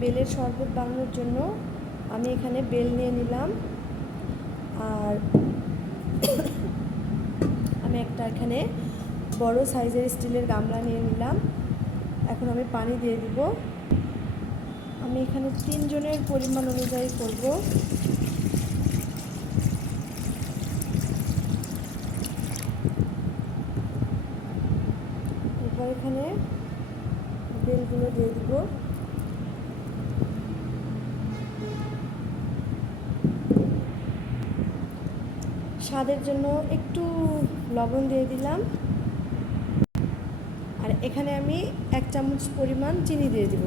বেলের শরবত বানানোর জন্য আমি এখানে বেল নিয়ে নিলাম, আর আমি একটা এখানে বড় সাইজের স্টিলের গামলা নিয়ে নিলাম। এখন আমি পানি দিয়ে দিব। আমি এখানে 3 জনের পরিমাণ অনুযায়ী করব। এরপর এখানে বেলগুলো দিয়ে দিব। স্বাদের জন্য একটু লবণ দিয়ে দিলাম, আর এখানে আমি 1 চামচ পরিমাণ চিনি দিয়ে দিব।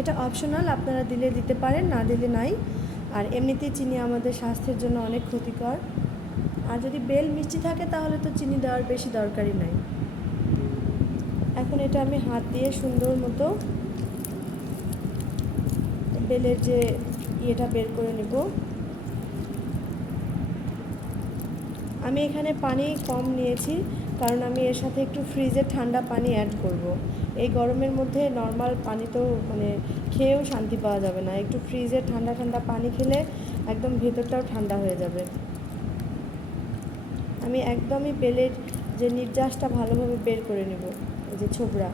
এটা অপশনাল, আপনারা দিলে দিতে পারেন, না দিলে নাই। আর এমনিতেই চিনি আমাদের স্বাস্থ্যের জন্য অনেক ক্ষতিকর, আর যদি বেল মিষ্টি থাকে তাহলে তো চিনি দেওয়ার বেশি দরকারই নাই। এখন এটা আমি হাত দিয়ে সুন্দর মতো বেলের যে ইয়েটা বের করে নেব। আমি এখানে পানি কম নিয়েছি, কারণ আমি এর সাথে একটু ফ্রিজের ঠান্ডা পানি অ্যাড করব। এই গরমের মধ্যে নর্মাল পানি তো মানে খেয়েও শান্তি পাওয়া যাবে না, একটু ফ্রিজের ঠান্ডা ঠান্ডা পানি খেলে একদম ভেতরটাও ঠান্ডা হয়ে যাবে। আমি একদমই বেলের যে নির্যাসটা ভালোভাবে বের করে নেব। এই যে ছোবড়া,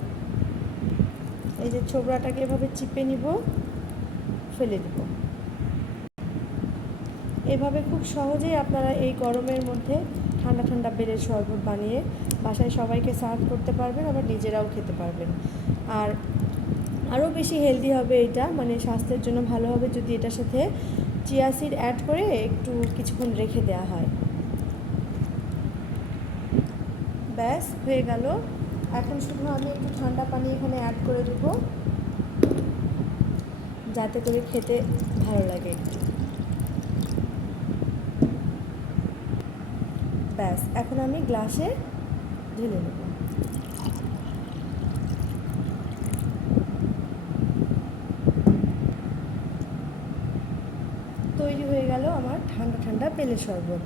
এই যে ছোবড়াটাকে এভাবে চিপে নিব, ফেলে দেব। এভাবে খুব সহজেই আপনারা এই গরমের মধ্যে ঠান্ডা ঠান্ডা বেলের শরবত বানিয়ে বাসায় সবাইকে সার্ভ করতে পারবেন, আবার নিজেরাও খেতে পারবেন। আর আরও বেশি হেলদি হবে এটা, মানে স্বাস্থ্যের জন্য ভালো হবে যদি এটার সাথে চিয়া সিড অ্যাড করে একটু কিছুক্ষণ রেখে দেওয়া হয়। ব্যাস হয়ে গেল। এখন শুধু আমি একটু ঠান্ডা পানি এখানে অ্যাড করে দেব, যাতে করে খেতে ভালো লাগে একটু। ব্যাস এখন আমি গ্লাসে ঢেলে নেব। তৈরি হয়ে গেল আমার ঠান্ডা ঠান্ডা বেলের শরবত।